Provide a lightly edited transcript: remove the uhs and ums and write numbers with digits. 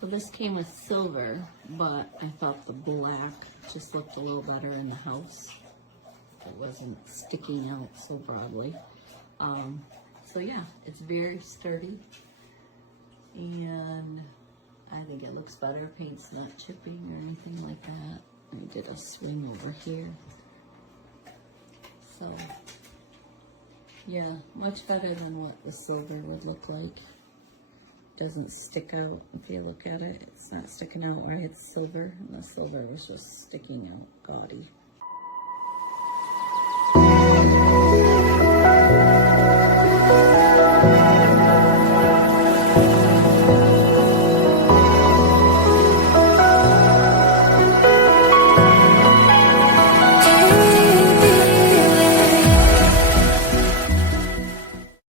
So this came with silver, but I thought the black just looked a little better in the house. It wasn't sticking out so broadly. So yeah, it's very sturdy, and I think it looks better. Paint's not chipping or anything like that. I did a swing over here. So yeah, much better than what the silver would look like. Doesn't stick out. If you look at it, it's not sticking out where I had silver, and the silver was just sticking out gaudy.